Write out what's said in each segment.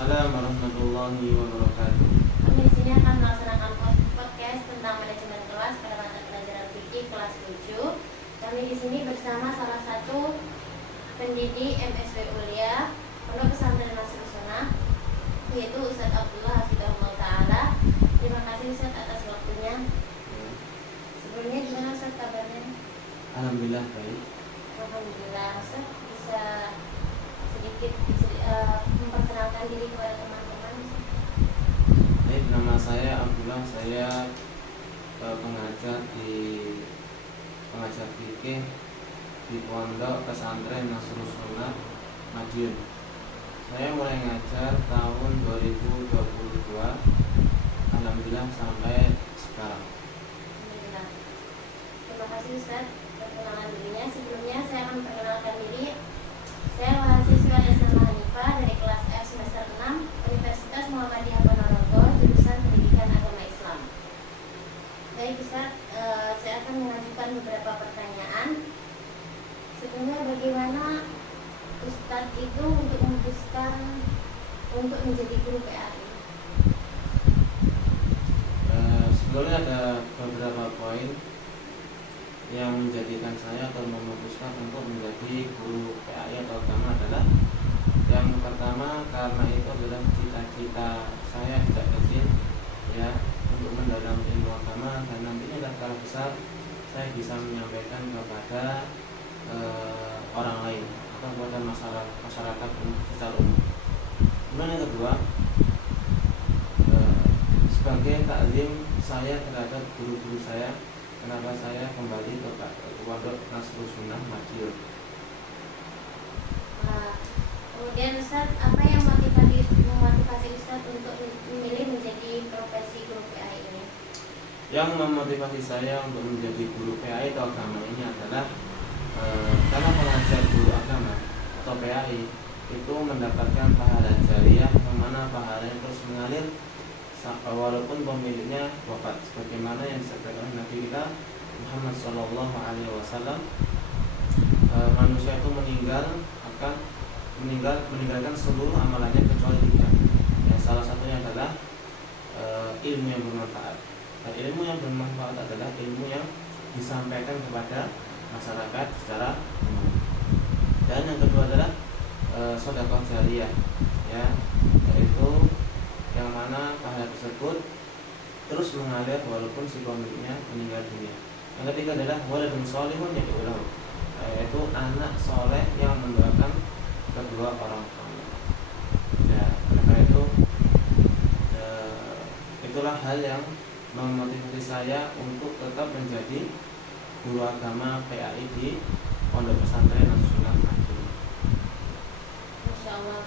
Waalaikumsalam warahmatullahi wabarakatuh. Kami di sini akan melaksanakan podcast tentang manajemen kelas pada mata pelajaran fikih kelas 7. Kami di sini bersama salah satu pendidik MSW Ulia Pondok Pesantren Nasrul Sunnah, yaitu Ustadz Abdullah Hafidhahullah Ta'ala. Terima kasih Ustadz atas waktunya. Sebelumnya gimana Ustadz kabarnya? Alhamdulillah baik. Alhamdulillah. Ustadz bisa sedikit memperkenalkan diri kepada teman-teman? Baik, nama saya Abdullah. Saya pengajar fikih di Pondok Pesantren Nasrul Sunnah Madiun. Saya mulai ngajar tahun 2022. Alhamdulillah sampai sekarang. Alhamdulillah. Terima kasih Ustadz perkenalan dirinya. Sebelumnya saya akan memperkenalkan diri. Saya mahasiswa SMA Hanifah dari kelas F semester 6 Universitas Muhammadiyah Ponorogo, jurusan Pendidikan Agama Islam. Baik Ustadz, saya akan mengajukan beberapa pertanyaan. Sebelumnya, bagaimana Ustadz itu untuk memutuskan untuk menjadi guru PAI? Sebelumnya ada beberapa poin yang menjadikan saya atau memutuskan untuk menjadi guru PAI atau agama adalah yang pertama, karena itu adalah cita-cita saya sejak kecil, ya, untuk mendalami ilmu agama, dan nantinya kalau besar saya bisa menyampaikan kepada orang lain atau kepada masyarakat secara umum. Kemudian yang kedua, sebagai taklim saya terhadap guru-guru saya, kenapa saya kembali ke Pondok Nasrul Sunnah Madiun. Kemudian Ustadz, apa yang memotivasi Ustadz untuk memilih menjadi profesi guru PAI ini? Yang memotivasi saya untuk menjadi guru PAI atau agama ini adalah karena pengajar guru agama atau PAI itu mendapatkan pahala jariah, yang mana pahalanya terus mengalir walaupun pemiliknya wafat, sebagaimana yang disabdakan oleh Nabi kita Muhammad SAW. Manusia itu meninggalkan seluruh amalannya kecuali 3. Salah satunya adalah ilmu yang bermanfaat. Dan ilmu yang bermanfaat adalah ilmu yang disampaikan kepada masyarakat secara umum. Dan yang kedua adalah sedekah jariyah, ya, yaitu yang mana pahala tersebut terus mengalir walaupun si pemiliknya meninggal dunia. Yang ketiga adalah waladun sholihun yad'u lahu, yaitu anak soleh yang mendoakan kedua orang tuanya. Ya, karena itu itulah hal yang memotivasi saya untuk tetap menjadi guru agama PAI di Pondok Pesantren Nasrul Sunnah Madiun. Masya Allah.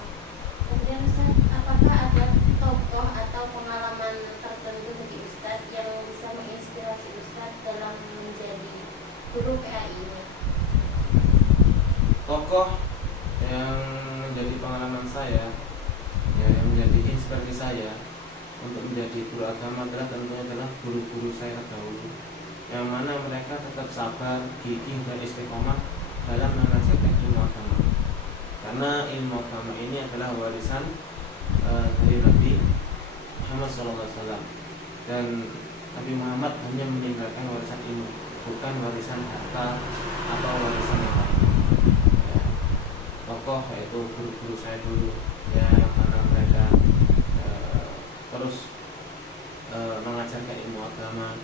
Kemudian Ustadz, apakah ada tokoh atau pengalaman tertentu bagi Ustadz yang bisa menginspirasi Ustadz dalam menjadi guru PAI ini? Tokoh yang menjadi pengalaman saya, ya, yang menjadi inspirasi saya untuk menjadi guru agama tentunya adalah guru-guru saya terdahulu, yang mana mereka tetap sabar, gigih, dan istiqomah dalam mengajarkan ilmu agama. Karena ilmu agama ini adalah warisan dari Nabi Muhammad SAW, dan Nabi Muhammad hanya meninggalkan warisan ilmu, bukan warisan harta atau warisan yang lain. Tokoh yaitu guru-guru saya dulu, ya, yang mana mereka terus mengajarkan ilmu agama,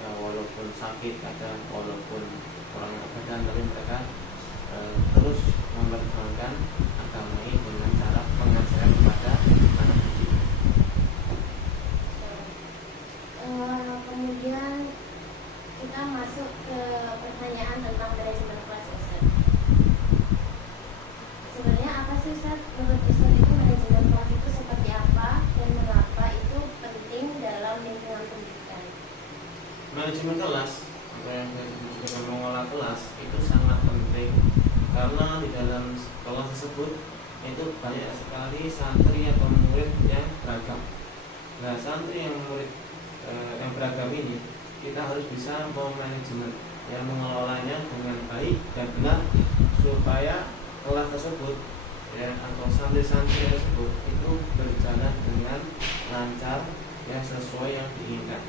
ya, walaupun sakit kadang, walaupun kurang badan, tapi mereka terus memperjuangkan agama ini dengan cara pengajaran kepada anak didik. Kemudian kita masuk ke pertanyaan tentang manajemen kelas Ustadz. Sebenarnya apa sih Ustadz, menurut Ustadz itu manajemen kelas itu seperti apa dan mengapa itu penting dalam lingkungan pendidikan? Manajemen kelas atau yang disebut sebagai mengelola kelas itu sangat penting, karena di dalam kelas tersebut itu banyak sekali santri atau murid yang beragam. Nah, santri yang murid yang beragam ini kita harus bisa memanajemen, yang mengelolanya dengan baik dan benar, supaya kelas tersebut ya atau santri-santri tersebut itu berjalan dengan lancar, ya sesuai yang diinginkan.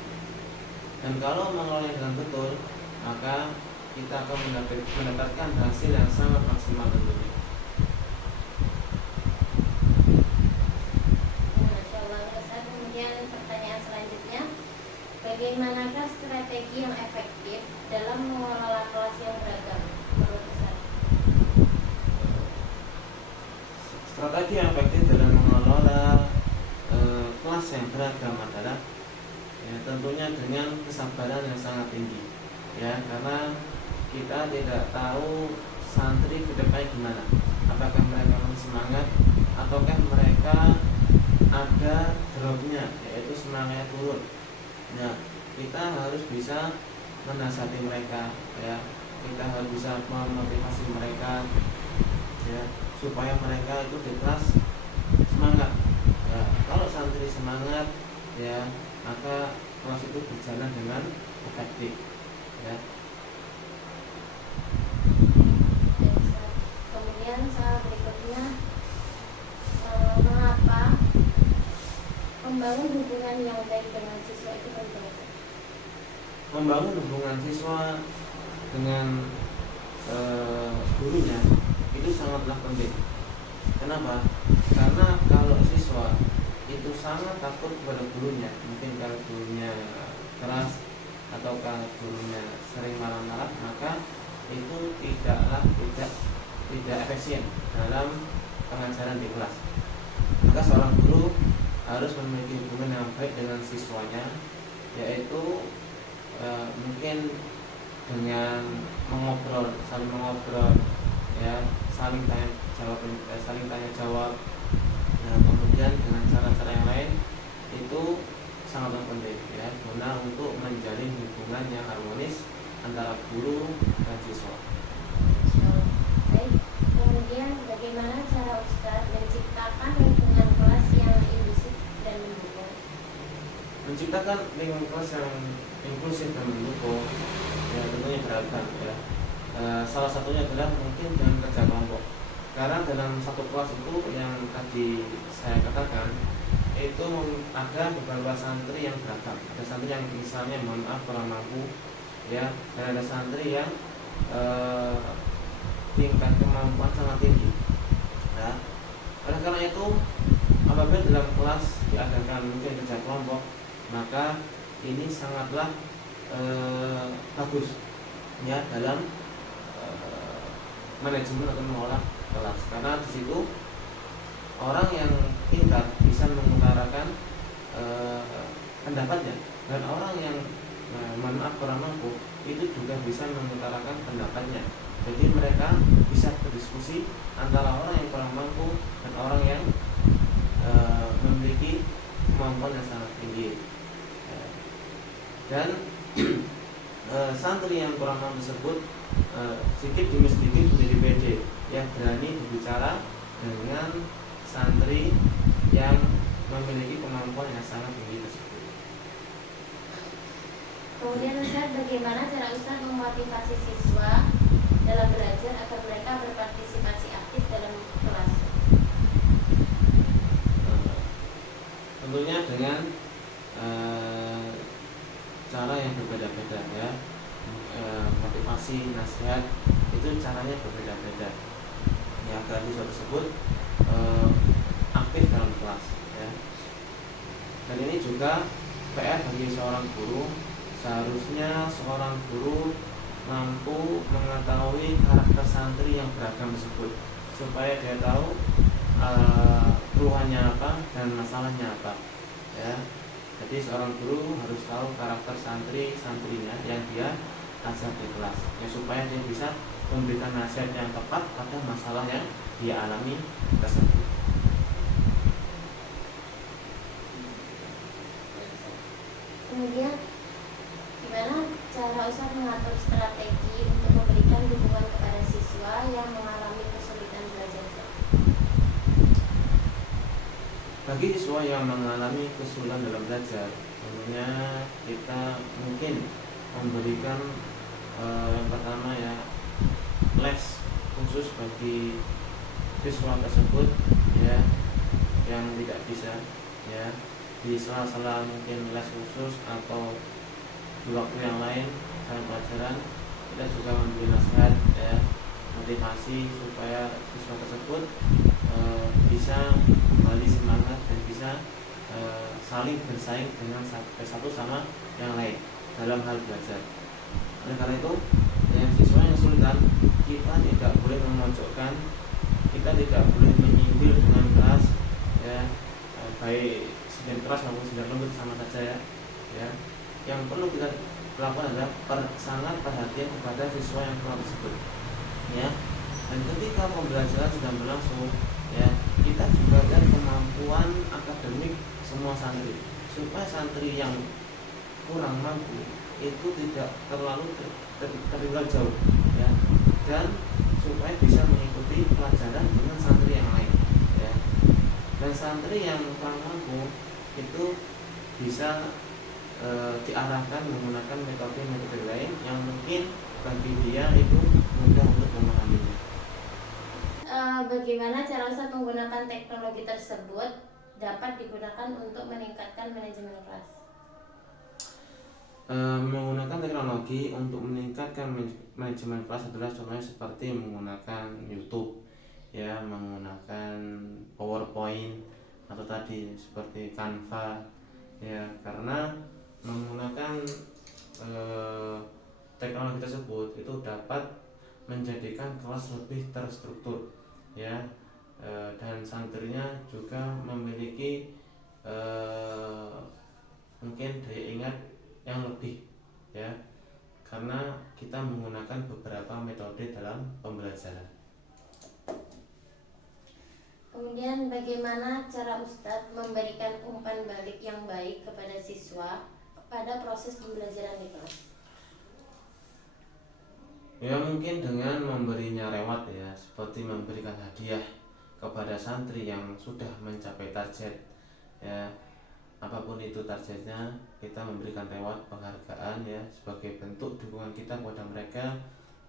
Dan kalau mengelolanya dengan betul, maka kita akan mendapatkan hasil yang sangat maksimal tentunya. Masya Allah, Ustaz. Kemudian pertanyaan selanjutnya, bagaimanakah strategi yang efektif dalam mengelola kelas yang beragam menurut Ustaz? Strategi yang efektif dalam mengelola kelas yang beragam adalah ya, tentunya dengan kesabaran yang sangat tinggi, ya, karena kita tidak tahu santri ke depannya gimana, apakah mereka masih semangat ataukah mereka ada dropnya, yaitu semangatnya turun. Nah, kita harus bisa menasihati mereka, ya, kita harus bisa memotivasi mereka, ya, supaya mereka itu di kelas semangat. Ya, kalau santri semangat, ya, maka kelas itu berjalan dengan efektif, ya. Kemudian soal berikutnya, mengapa membangun hubungan yang baik dengan siswa itu penting? Membangun hubungan siswa dengan gurunya itu sangatlah penting. Kenapa? Karena kalau siswa itu sangat takut kepada gurunya, mungkin kalau gurunya keras atau kalau gurunya sering marah-marah, maka itu tidak efisien dalam pengajaran di kelas. Maka seorang guru harus memiliki hubungan yang baik dengan siswanya, yaitu mungkin dengan saling mengobrol, ya, saling tanya jawab. Nah, kemudian dengan cara-cara yang lain itu sangat penting, ya, guna untuk menjalin hubungan yang harmonis antara guru dan siswa. Baik, kemudian bagaimana cara Ustadz menciptakan lingkungan kelas yang inklusif dan mendukung? Menciptakan lingkungan kelas yang inklusif dan mendukung, ya, tentunya beragam, ya. Salah satunya adalah mungkin dengan kerja kelompok. Karena dalam satu kelas itu yang tadi saya katakan itu ada beberapa santri yang beragam. Ada santri yang misalnya mohon maaf kurang mampu, ya, dan ada santri yang tingkat kemampuan sangat tinggi. Nah, oleh karena itu apabila dalam kelas diadakan mungkin kerja kelompok, maka ini sangatlah bagus, ya, dalam manajemen atau mengolah kelas, karena di situ orang yang pintar bisa mengutarakan pendapatnya, dan orang yang mohon maaf kurang mampu itu juga bisa mengutarakan pendapatnya. Jadi mereka bisa berdiskusi antara orang yang kurang mampu dan orang yang memiliki kemampuan yang sangat tinggi. Dan santri yang kurang mampu tersebut sedikit demi sedikit menjadi pede, ya, berani berbicara dengan santri yang memiliki kemampuan yang sangat tinggi tersebut. Kemudian Ustaz, bagaimana cara Ustaz memotivasi siswa dalam belajar agar mereka berpartisipasi aktif dalam kelas? Tentunya dengan cara yang berbeda-beda, ya. Motivasi, nasihat itu caranya berbeda-beda, ya, agar siswa tersebut aktif dalam kelas, ya. Dan ini juga PR bagi seorang guru. Seharusnya seorang guru mampu mengetahui karakter santri yang beragam tersebut, supaya dia tahu keluhannya apa dan masalahnya apa, ya. Jadi seorang guru harus tahu karakter santrinya yang dia ajar di kelas, ya, supaya dia bisa memberikan nasihat yang tepat pada masalah yang dia alami tersebut. Kemudian gimana cara Ustaz mengatur strategi untuk memberikan dukungan kepada siswa yang mengalami kesulitan belajar? Bagi siswa yang mengalami kesulitan dalam belajar, tentunya kita mungkin memberikan yang pertama, ya, les khusus bagi siswa tersebut ya yang tidak bisa ya di sela-sela mungkin les khusus atau di waktu yang lain dalam pelajaran kita juga memberi nasihat ya, motivasi supaya siswa tersebut bisa kembali semangat dan bisa saling bersaing dengan satu sama yang lain dalam hal belajar. Oleh karena itu, yang siswa yang kesulitan kita tidak boleh memojokkan, kita tidak boleh menyindir dengan keras ya, baik sindir keras maupun sindir lembut sama saja ya. Yang perlu kita lakukan adalah sangat perhatian kepada siswa yang kurang tersebut ya. Dan ketika pembelajaran sedang berlangsung ya, kita juga lihat kemampuan akademik semua santri, supaya santri yang kurang mampu itu tidak terlalu tertinggal jauh ya, dan supaya bisa mengikuti pelajaran dengan santri yang lain ya. Dan santri yang kurang mampu itu bisa diarahkan menggunakan metode lain yang mungkin bagi dia itu mudah untuk memahaminya. Bagaimana cara Ustadz menggunakan teknologi tersebut dapat digunakan untuk meningkatkan manajemen kelas? Menggunakan teknologi untuk meningkatkan manajemen kelas adalah contohnya seperti menggunakan YouTube ya, menggunakan PowerPoint atau tadi seperti Canva ya. Karena menggunakan teknologi tersebut itu dapat menjadikan kelas lebih terstruktur ya, dan santrinya juga memiliki mungkin daya ingat yang lebih ya, karena kita menggunakan beberapa metode dalam pembelajaran. Kemudian bagaimana cara Ustadz memberikan umpan balik yang baik kepada siswa pada proses pembelajaran di kelas? Ya mungkin dengan memberinya reward ya, seperti memberikan hadiah kepada santri yang sudah mencapai target ya, apapun itu targetnya, kita memberikan reward, penghargaan ya, sebagai bentuk dukungan kita kepada mereka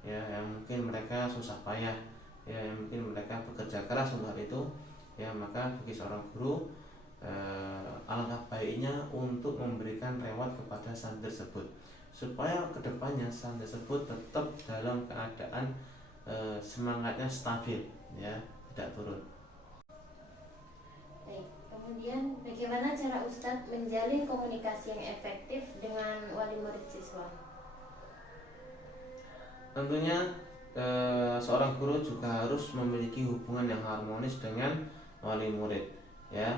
ya, yang mungkin mereka susah payah ya, yang mungkin mereka bekerja keras untuk hal itu ya. Maka bagi seorang guru alangkah baiknya untuk memberikan reward kepada santri tersebut, supaya kedepannya santri tersebut tetap dalam keadaan semangatnya stabil ya, tidak turun. Baik, kemudian bagaimana cara Ustadz menjalin komunikasi yang efektif dengan wali murid siswa? Tentunya seorang guru juga harus memiliki hubungan yang harmonis dengan wali murid ya,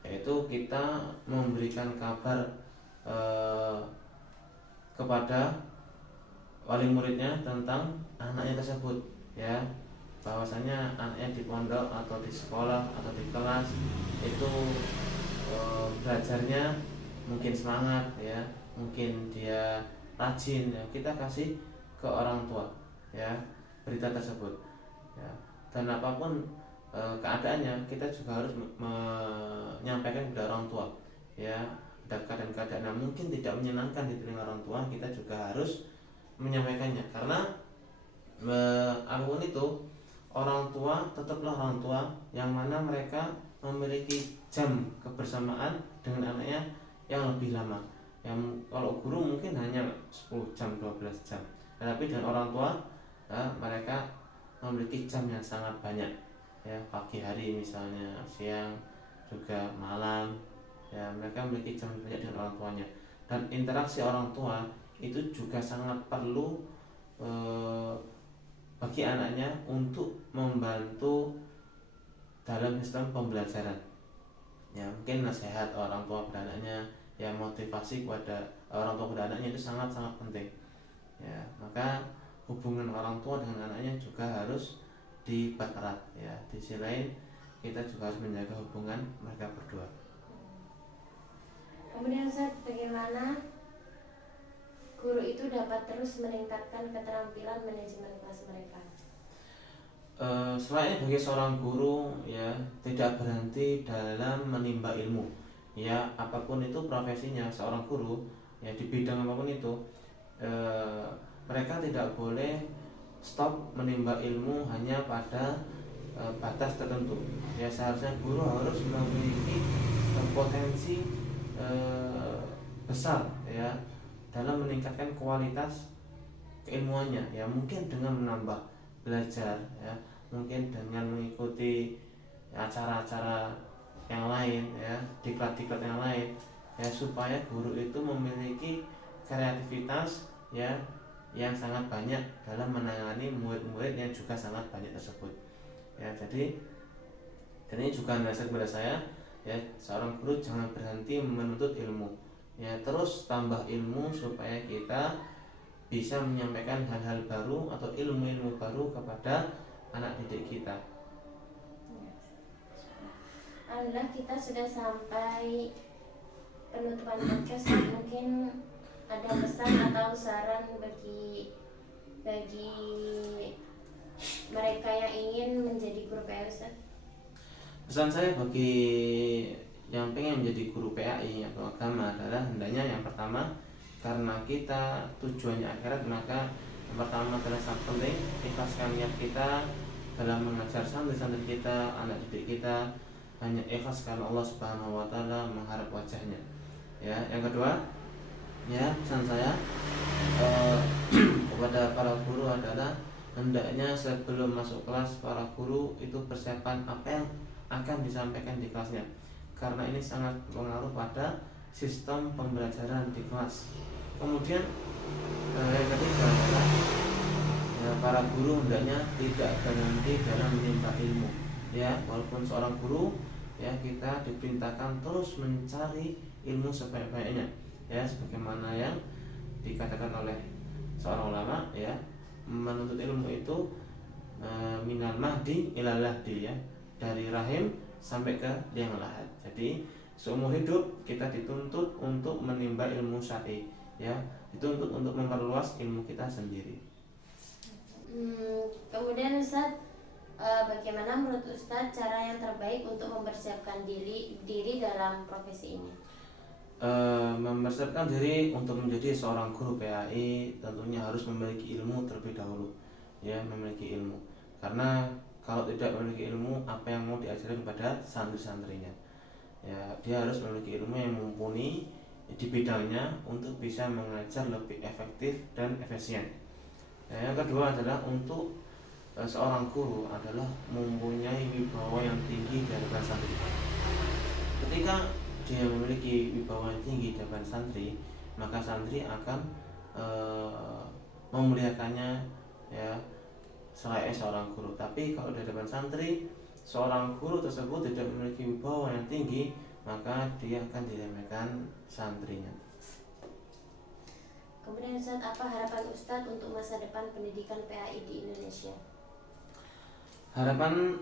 yaitu kita memberikan kabar kepada wali muridnya tentang anaknya tersebut ya, bahwasanya anaknya di pondok atau di sekolah atau di kelas itu belajarnya mungkin semangat ya, mungkin dia rajin ya, kita kasih ke orang tua ya berita tersebut ya. Dan apapun keadaannya, kita juga harus menyampaikan kepada orang tua ya. Keadaan yang mungkin tidak menyenangkan di telinga orang tua, kita juga harus menyampaikannya, karena apapun itu orang tua tetaplah orang tua, yang mana mereka memiliki jam kebersamaan dengan anaknya yang lebih lama. Yang kalau guru mungkin hanya 10 jam 12 jam, tetapi dengan orang tua mereka memiliki jam yang sangat banyak ya, pagi hari misalnya, siang juga malam ya, mereka memiliki jam banyak dengan orang tuanya. Dan interaksi orang tua itu juga sangat perlu bagi anaknya untuk membantu dalam sistem pembelajaran ya. Mungkin nasihat orang tua pada anaknya ya, motivasi kepada orang tua pada anaknya itu sangat-sangat penting ya. Maka hubungan orang tua dengan anaknya juga harus dipererat ya. Di sisi lain kita juga harus menjaga hubungan mereka berdua. Kemudian Ustadz, bagaimana guru itu dapat terus meningkatkan keterampilan manajemen kelas mereka? Selain bagi seorang guru ya, tidak berhenti dalam menimba ilmu ya, apapun itu profesinya seorang guru ya, di bidang apapun itu mereka tidak boleh stop menimba ilmu hanya pada batas tertentu. Ya seharusnya guru harus memiliki potensi besar ya dalam meningkatkan kualitas keilmuannya, ya mungkin dengan menambah belajar, ya mungkin dengan mengikuti acara-acara yang lain, ya diklat-diklat yang lain, ya supaya guru itu memiliki kreativitas ya yang sangat banyak dalam menangani murid-murid yang juga sangat banyak tersebut. Ya jadi ini juga nasihat kepada saya, ya seorang guru jangan berhenti menuntut ilmu, ya terus tambah ilmu supaya kita bisa menyampaikan hal-hal baru atau ilmu-ilmu baru kepada anak didik kita. Alhamdulillah kita sudah sampai penutupan podcast. Mungkin ada pesan atau saran bagi mereka yang ingin menjadi guru PAI, Ustaz? Pesan saya bagi yang pengen menjadi guru PAI atau agama adalah hendaknya yang pertama, karena kita tujuannya akhirat, maka yang pertama adalah sangat penting ikhlaskan niat kita dalam mengajar santri-santri kita, anak didik kita, hanya ikhlas karena Allah Subhanahu wa taala, mengharap wajahnya. Ya, yang kedua, ya pesan saya kepada para guru adalah hendaknya sebelum masuk kelas para guru itu persiapan apa yang akan disampaikan di kelasnya, karena ini sangat berpengaruh pada sistem pembelajaran di kelas. Kemudian yang ketiga adalah ya, para guru hendaknya tidak berhenti dalam menimba ilmu. Ya, walaupun seorang guru, ya kita diperintahkan terus mencari ilmu sebanyak-banyaknya. Ya, sebagaimana yang dikatakan oleh seorang ulama, ya menuntut ilmu itu minal mahdi ilal lahdi, ya dari rahim sampai ke liang lahat. Jadi seumur hidup kita dituntut untuk menimba ilmu syar'i, ya dituntut untuk memperluas ilmu kita sendiri. Kemudian Ustaz, bagaimana menurut Ustaz cara yang terbaik untuk mempersiapkan diri dalam profesi ini? Mempersiapkan diri untuk menjadi seorang guru PAI tentunya harus memiliki ilmu terlebih dahulu, ya memiliki ilmu, karena kalau tidak memiliki ilmu, apa yang mau diajarkan kepada santri-santrinya, ya dia harus memiliki ilmu yang mumpuni di bidangnya untuk bisa mengajar lebih efektif dan efisien. Yang kedua adalah untuk seorang guru adalah mempunyai wibawa yang tinggi dari santri. Ketika dia memiliki wibawa yang tinggi dari santri, maka santri akan memuliakannya, ya selayaknya seorang guru. Tapi kalau di depan santri, seorang guru tersebut tidak memiliki wibawa yang tinggi, maka dia akan diremehkan santrinya. Kemudian Ustaz, apa harapan Ustaz untuk masa depan pendidikan PAI di Indonesia? Harapan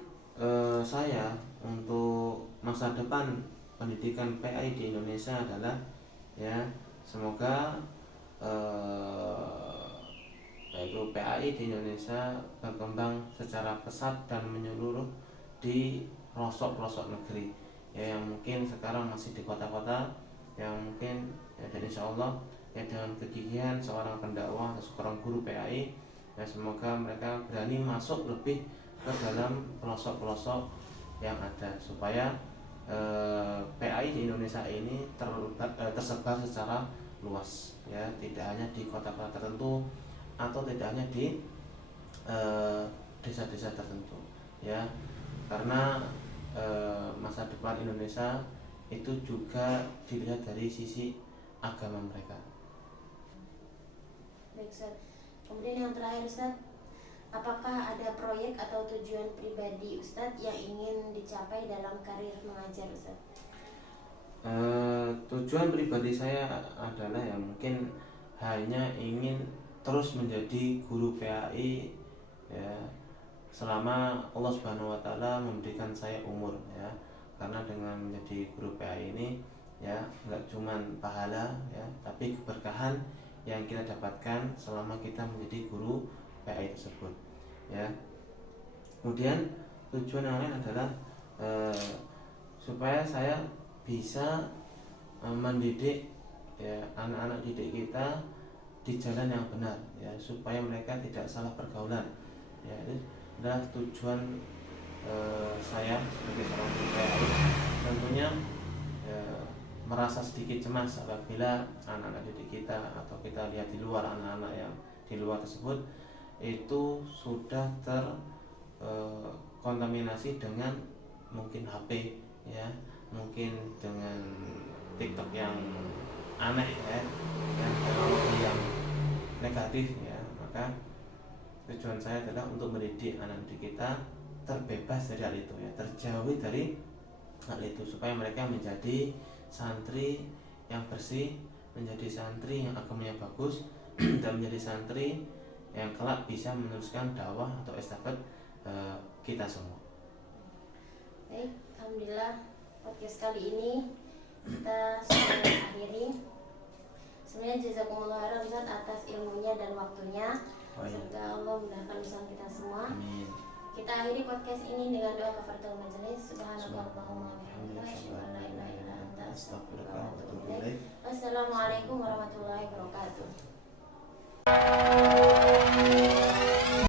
saya untuk masa depan pendidikan PAI di Indonesia adalah, ya semoga yaitu PAI di Indonesia berkembang secara pesat dan menyeluruh di pelosok-pelosok negeri, ya yang mungkin sekarang masih di kota-kota, yang mungkin ya, dan insya Allah ya dengan kegigihan seorang pendakwah atau seorang guru PAI, ya semoga mereka berani masuk lebih ke dalam pelosok-pelosok yang ada, supaya PAI di Indonesia ini tersebar secara luas, ya tidak hanya di kota-kota tertentu atau tidak hanya di desa-desa tertentu, ya karena masa depan Indonesia itu juga dilihat dari sisi agama mereka. Baik Ustaz. Kemudian yang terakhir Ustaz, apakah ada proyek atau tujuan pribadi Ustaz yang ingin dicapai dalam karir mengajar Ustaz? Tujuan pribadi saya adalah ya mungkin hanya ingin terus menjadi guru PAI, ya selama Allah Subhanahu wa taala memberikan saya umur, ya karena dengan menjadi guru PAI ini ya nggak cuman pahala, ya tapi keberkahan yang kita dapatkan selama kita menjadi guru PAI tersebut, ya. Kemudian tujuan yang lain adalah supaya saya bisa mendidik ya anak-anak didik kita di jalan yang benar, ya supaya mereka tidak salah pergaulan, ya itu adalah tujuan saya sebagai seorang PPAI tentunya merasa sedikit cemas apabila anak-anak didik kita atau kita lihat di luar, anak-anak yang di luar tersebut itu sudah terkontaminasi dengan mungkin HP ya, mungkin dengan TikTok yang aneh ya, teknologi yang negatif ya. Maka tujuan saya adalah untuk mendidik anak didik kita terbebas dari hal itu ya, terjauhi dari hal itu, supaya mereka menjadi santri yang bersih, menjadi santri yang agamanya bagus dan menjadi santri yang kelak bisa meneruskan dakwah atau estafet kita semua. Baik, alhamdulillah podcast kali ini kita sudah akhiri. Sebenarnya jazakumullah khairan Ustaz atas ilmunya dan waktunya. Semoga Allah mudahkan usaha kita semua. Amin. Kita akhiri podcast ini dengan doa kafaratul majelis. Subhanallahumma wa bihamdihi asyhadu an la ilaha illa anta astaghfiruka wa atubu ilaik. Wassalamualaikum warahmatullahi wabarakatuh.